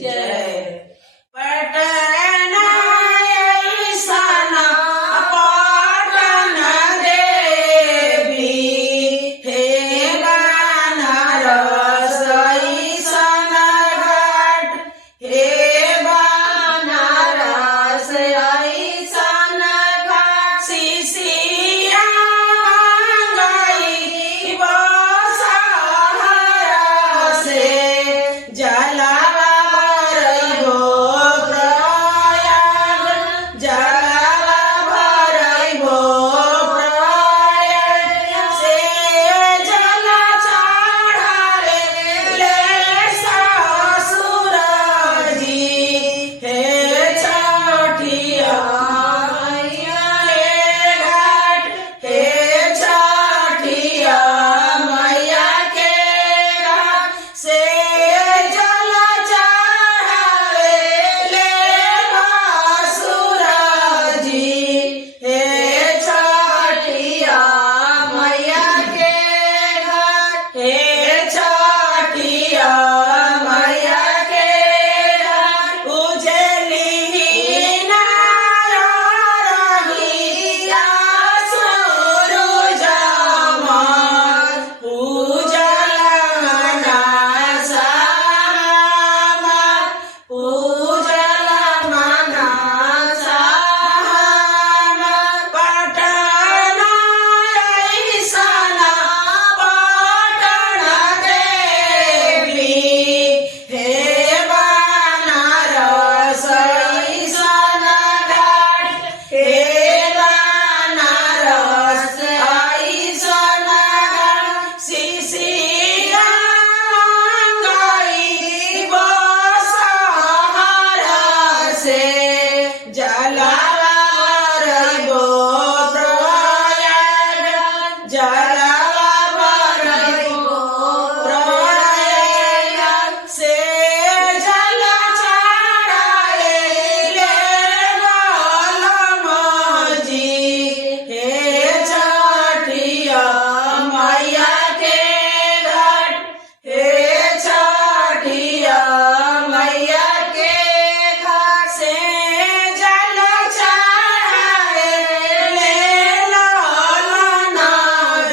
जय। पटना ऐसन पटन देवी, हे बनारस ऐसन घाट, हे बनारस ऐसन घाट। सिसिया गई बसहरा से, जलवा भरइबो प्रयाग, जलवा भरइबो प्रयाग से। जल चढ़ाले ले ससुर जी, हे छठिया मैया के घाट, हे छठिया मैया के घाट से। जल चढ़ाले ले ससुर जी, हे छठिया मैया के घाट, हे छठिया मैया के घाट। उजली नारगिया सूरज मार, उजल मनसा हमार, उजल मनसा हमार। पटना ऐसन पटन देवी, हे बनारस ऐसन घाट, हे बनारस ऐसन घाट। सिसिया गई बसहरा से, जलवा भरइबो प्रयाग, जलवा भरइबो प्रयाग से। जल चढ़ाले ले जी, हे छठिया मैया के घाट, हे छठिया मैया के घाट से। जल चढ़ाले ले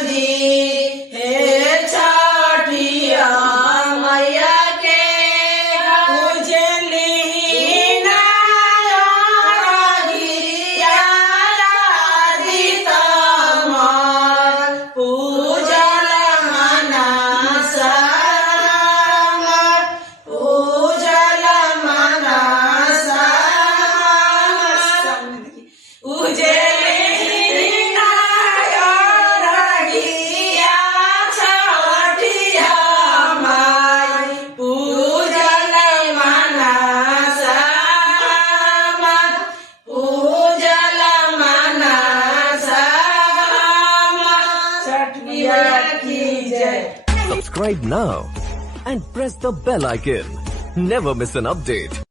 जी, हे छठिया मैया के घाट। उजली नारगिया आदित मार, उजल मनसा हमार, उजल मनसा हमार। उजली नारगिया छठिया माई, उजल मनसा हमार, उजल मनसा हमार। छठ मैया की जय। Subscribe now and press the bell icon. Never miss an update.